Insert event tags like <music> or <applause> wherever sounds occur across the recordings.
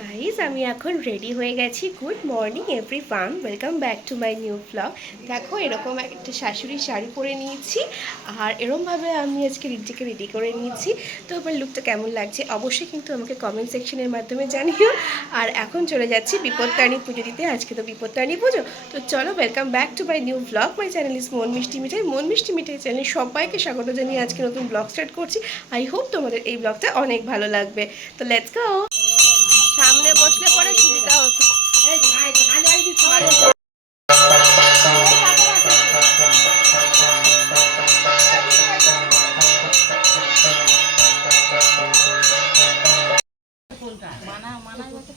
Guys আমি এখন ready হয়ে গেছি। Good morning everyone welcome back to my new blog দেখো, এরকম একটা শাশুড়ি শাড়ি পরে নিয়েছি, আর এরমভাবে আমি আজকে রিজিকে রেডি করে নিয়েছি। তো আমার লুকটা কেমন লাগছে অবশ্যই কিন্তু আমাকে কমেন্ট সেকশনের মাধ্যমে জানিও। আর এখন চলে যাচ্ছি বিপত্তারিণী পুজো দিতে। আজকে তো বিপত্তারিণী পুজো। তো চলো welcome back to my new blog my channel is Mon Mishti Mithai মন মিষ্টি মিঠাই চ্যানেল সবাইকে স্বাগত জানিয়ে আজকে নতুন ব্লগ স্টার্ট করছি। আই হোপ তোমাদের এই ব্লগটা অনেক ভালো লাগবে। তো লেটস গো বসলে পরে সুবিধা হতো। মানা মানা পুষের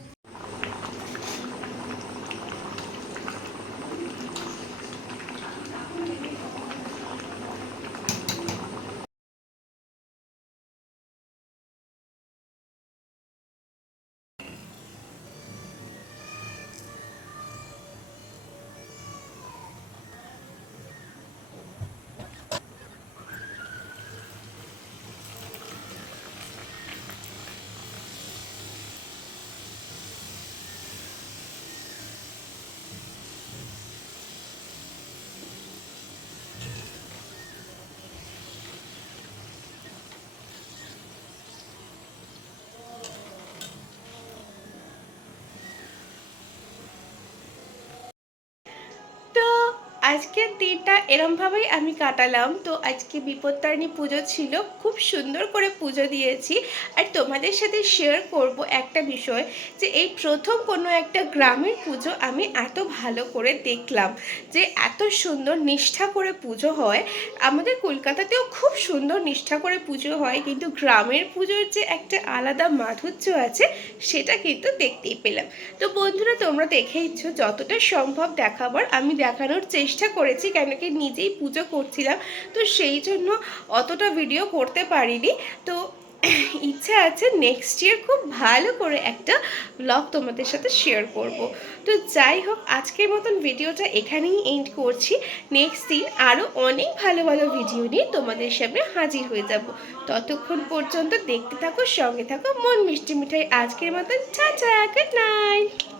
আজকের দিনটা এরমভাবেই আমি কাটালাম। তো আজকে বিপত্তারিণী পুজো ছিল, খুব সুন্দর করে পুজো দিয়েছি। আর তোমাদের সাথে শেয়ার করব একটা বিষয় যে এই প্রথম কোনো একটা গ্রামের পুজো আমি এত ভালো করে দেখলাম যে এত সুন্দর নিষ্ঠা করে পুজো হয়। আমাদের কলকাতাতেও খুব সুন্দর নিষ্ঠা করে পুজো হয়, কিন্তু গ্রামের পুজোর যে একটা আলাদা মাধুর্য আছে, সেটা কিন্তু দেখতেই পেলাম। তো বন্ধুরা, তোমরা দেখেইছো যতটা সম্ভব দেখাবার, আমি দেখানোর চেষ্টা করেছি কেন কি নিজেই পুজো করছিলাম, তো সেই জন্য অতটা ভিডিও করতে পারিনি। তো <clears throat> ইচ্ছা আছে নেক্সট ইয়ার খুব ভালো করে একটা ব্লগ তোমাদের সাথে শেয়ার করব। তো যাই হোক, আজকের মতন ভিডিওটা এখানেই এন্ড করছি। নেক্সট দিন আরও অনেক ভালো ভালো ভিডিও নিয়ে তোমাদের সামনে হাজির হয়ে যাব। ততক্ষণ পর্যন্ত দেখতে থাকো, সঙ্গে থাকো, মন মিষ্টি মিঠাই। আজকের মতন চা চা গুড নাইট